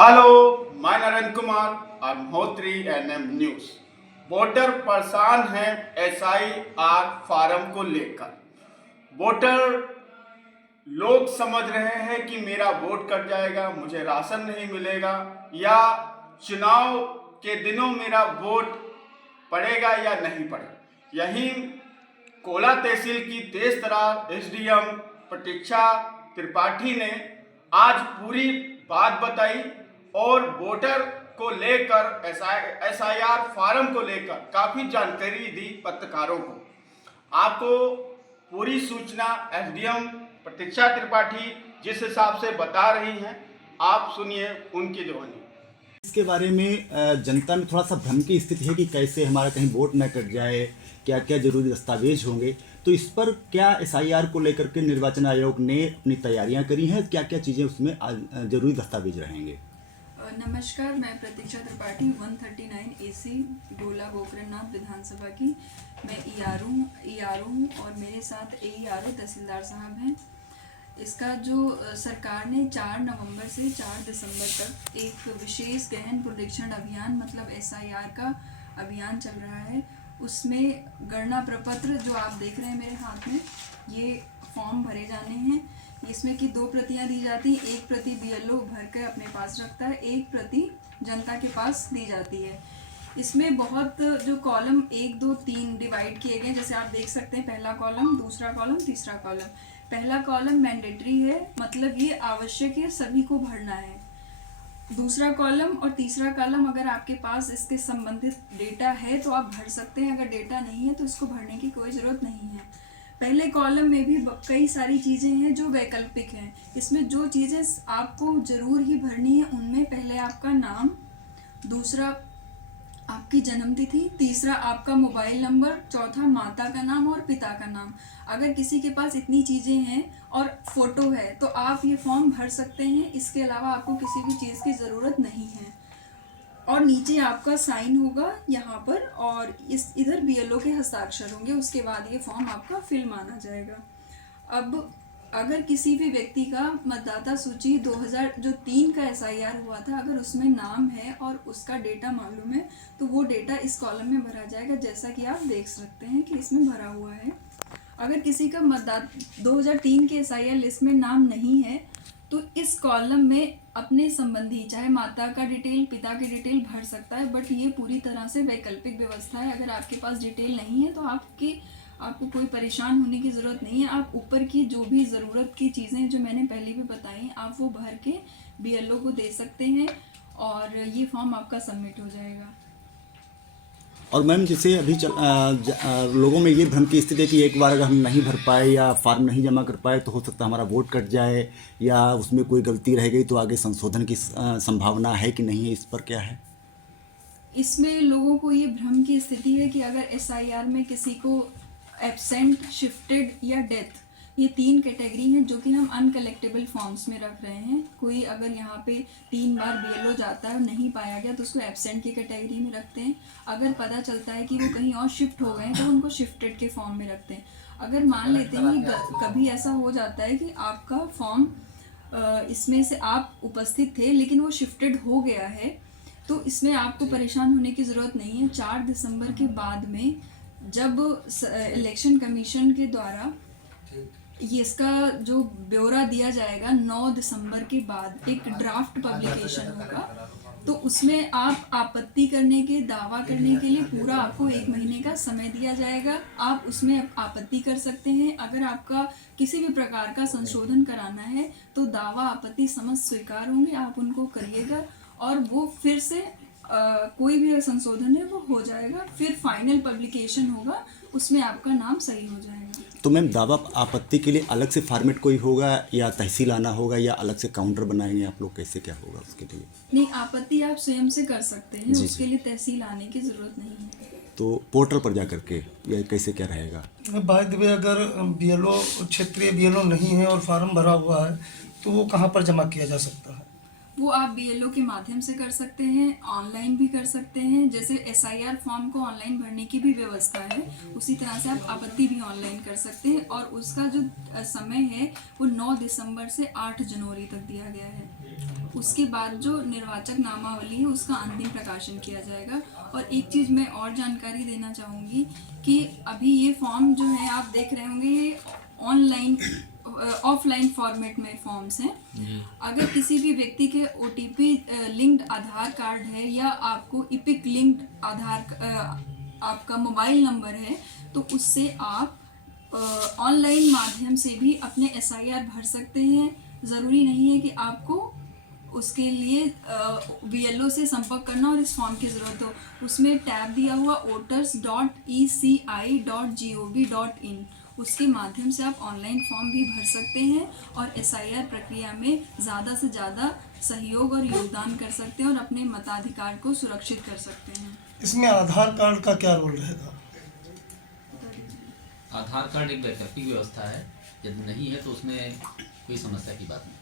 Hello, मैं नरेंद्र कुमार और महोत्री NM news. Voter परेशान हैं एसआईआर फार्म को लेकर। वोटर लोग समझ रहे हैं कि मेरा वोट कट जाएगा, मुझे राशन नहीं मिलेगा, या चुनाव के दिनों मेरा वोट पड़ेगा या नहीं पड़ेगा। यही कोला तहसील की तेज तर्रार एसडीएम प्रतीक्षा त्रिपाठी ने आज पूरी बात बताई और वोटर को लेकर एसआईआर फार्म को लेकर काफ़ी जानकारी दी पत्रकारों को। आपको पूरी सूचना एसडीएम प्रतीक्षा त्रिपाठी जिस हिसाब से बता रही हैं, आप सुनिए उनकी ध्वनि। इसके बारे में जनता में थोड़ा सा भ्रम की स्थिति है कि कैसे हमारा कहीं वोट न कट जाए, क्या क्या जरूरी दस्तावेज होंगे। तो इस पर क्या एसआईआर को लेकर के निर्वाचन आयोग ने अपनी तैयारियां करी हैं, क्या क्या चीज़ें उसमें जरूरी दस्तावेज रहेंगे? नमस्कार, मैं प्रतीक्षा त्रिपाठी 139 AC गोला गोकरणनाथ विधानसभा की मैं ईआरओ हूँ और मेरे साथ AERO तहसीलदार साहब हैं। इसका जो सरकार ने 4 नवंबर से 4 दिसंबर तक एक विशेष गहन पुनरीक्षण अभियान मतलब SIR का अभियान चल रहा है। उसमें गणना प्रपत्र जो आप देख रहे हैं मेरे हाथ में, ये फॉर्म भरे जाने हैं। इसमें की 2 प्रतियां दी जाती हैं, एक प्रति BLO भर कर अपने पास रखता है, एक प्रति जनता के पास दी जाती है। इसमें बहुत जो कॉलम 1, 2, 3 डिवाइड किए गए, जैसे आप देख सकते हैं, पहला कॉलम, दूसरा कॉलम, तीसरा कॉलम। पहला कॉलम मैंडेटरी है, मतलब ये आवश्यक है, सभी को भरना है। दूसरा कॉलम और तीसरा कॉलम अगर आपके पास इसके संबंधित डेटा है तो आप भर सकते हैं, अगर डेटा नहीं है तो इसको भरने की कोई ज़रूरत नहीं है। पहले कॉलम में भी कई सारी चीज़ें हैं जो वैकल्पिक हैं। इसमें जो चीज़ें आपको ज़रूर ही भरनी है उनमें पहले आपका नाम, दूसरा आपकी जन्मतिथि, तीसरा आपका मोबाइल नंबर, चौथा माता का नाम और पिता का नाम। अगर किसी के पास इतनी चीज़ें हैं और फोटो है तो आप ये फॉर्म भर सकते हैं। इसके अलावा आपको किसी भी चीज़ की ज़रूरत नहीं है। और नीचे आपका साइन होगा यहाँ पर और इधर BLO के हस्ताक्षर होंगे। उसके बाद ये फॉर्म आपका फिल माना जाएगा। अब अगर किसी भी व्यक्ति का मतदाता सूची 2003 का SIR हुआ था, अगर उसमें नाम है और उसका डेटा मालूम है तो वो डेटा इस कॉलम में भरा जाएगा, जैसा कि आप देख सकते हैं कि इसमें भरा हुआ है। अगर किसी का मतदाता 2003 के SIR लिस्ट में नाम नहीं है तो इस कॉलम में अपने संबंधी, चाहे माता का डिटेल, पिता की डिटेल भर सकता है, बट ये पूरी तरह से वैकल्पिक व्यवस्था है। अगर आपके पास डिटेल नहीं है तो आपको कोई परेशान होने की ज़रूरत नहीं है। आप ऊपर की जो भी ज़रूरत की चीज़ें जो मैंने पहले भी बताई, आप वो भर के BLO को दे सकते हैं और ये फॉर्म आपका सबमिट हो जाएगा। और मैम, जैसे अभी लोगों में ये भ्रम की स्थिति है कि एक बार अगर हम नहीं भर पाए या फॉर्म नहीं जमा कर पाए तो हो सकता है हमारा वोट कट जाए या उसमें कोई गलती रह गई तो आगे संशोधन की संभावना है कि नहीं है, इस पर क्या है? इसमें लोगों को ये भ्रम की स्थिति है कि अगर SIR में किसी को एब्सेंट, शिफ्टेड या डेथ, ये 3 कैटेगरी हैं जो कि हम अनकलेक्टेबल फॉर्म्स में रख रहे हैं। कोई अगर यहाँ पे 3 बार BLO जाता है और नहीं पाया गया तो उसको एब्सेंट की कैटेगरी में रखते हैं। अगर पता चलता है कि वो कहीं और शिफ्ट हो गए तो उनको शिफ्टेड के फॉर्म में रखते हैं। अगर मान लेते हैं कि कभी ऐसा हो जाता है कि आपका फॉर्म इसमें से आप उपस्थित थे लेकिन वो शिफ्टेड हो गया है, तो इसमें आपको परेशान होने की ज़रूरत नहीं है। 4 दिसंबर के बाद में जब इलेक्शन कमीशन के द्वारा ये इसका जो ब्यौरा दिया जाएगा, 9 दिसंबर के बाद एक ड्राफ्ट पब्लिकेशन होगा, तो उसमें आप आपत्ति करने के, दावा करने के लिए पूरा आपको 1 महीने का समय दिया जाएगा। आप उसमें आपत्ति कर सकते हैं। अगर आपका किसी भी प्रकार का संशोधन कराना है तो दावा, आपत्ति समस्त स्वीकार होंगे, आप उनको करिएगा और वो फिर से कोई भी संशोधन है वो हो जाएगा। फिर फाइनल पब्लिकेशन होगा, उसमें आपका नाम सही हो जाएगा। तो मैम, दावा आपत्ति के लिए अलग से फॉर्मेट कोई होगा या तहसील आना होगा या अलग से काउंटर बनाएंगे आप लोग, कैसे क्या होगा उसके लिए? नहीं, आपत्ति आप स्वयं से कर सकते हैं, उसके लिए तहसील आने की ज़रूरत नहीं है। तो पोर्टल पर जा करके या कैसे क्या रहेगा? बाय द वे, अगर BLO, क्षेत्रीय BLO नहीं है और फार्म भरा हुआ है तो वो कहाँ पर जमा किया जा सकता है? वो आप BLO के माध्यम से कर सकते हैं, ऑनलाइन भी कर सकते हैं। जैसे SIR फॉर्म को ऑनलाइन भरने की भी व्यवस्था है, उसी तरह से आप आपत्ति भी ऑनलाइन कर सकते हैं। और उसका जो समय है वो 9 दिसंबर से 8 जनवरी तक दिया गया है। उसके बाद जो निर्वाचक नामावली है उसका अंतिम प्रकाशन किया जाएगा। और एक चीज़ मैं और जानकारी देना चाहूँगी कि अभी ये फॉर्म जो है आप देख रहे होंगे ये ऑनलाइन ऑफलाइन फॉर्मेट में फॉर्म्स हैं। अगर किसी भी व्यक्ति के OTP लिंक्ड आधार कार्ड है या आपको इपिक लिंक्ड आपका मोबाइल नंबर है तो उससे आप ऑनलाइन माध्यम से भी अपने SIR भर सकते हैं। ज़रूरी नहीं है कि आपको उसके लिए BLO से संपर्क करना और इस फॉर्म की ज़रूरत हो। उसमें टैब दिया हुआ voters.eci.gov.in उसके माध्यम से आप ऑनलाइन फॉर्म भी भर सकते हैं और SIR प्रक्रिया में ज़्यादा से ज़्यादा सहयोग और योगदान कर सकते हैं और अपने मताधिकार को सुरक्षित कर सकते हैं। इसमें आधार कार्ड का क्या रोल रहेगा? आधार कार्ड एक वैकल्पिक व्यवस्था है, यदि नहीं है तो उसमें कोई समस्या की बात नहीं।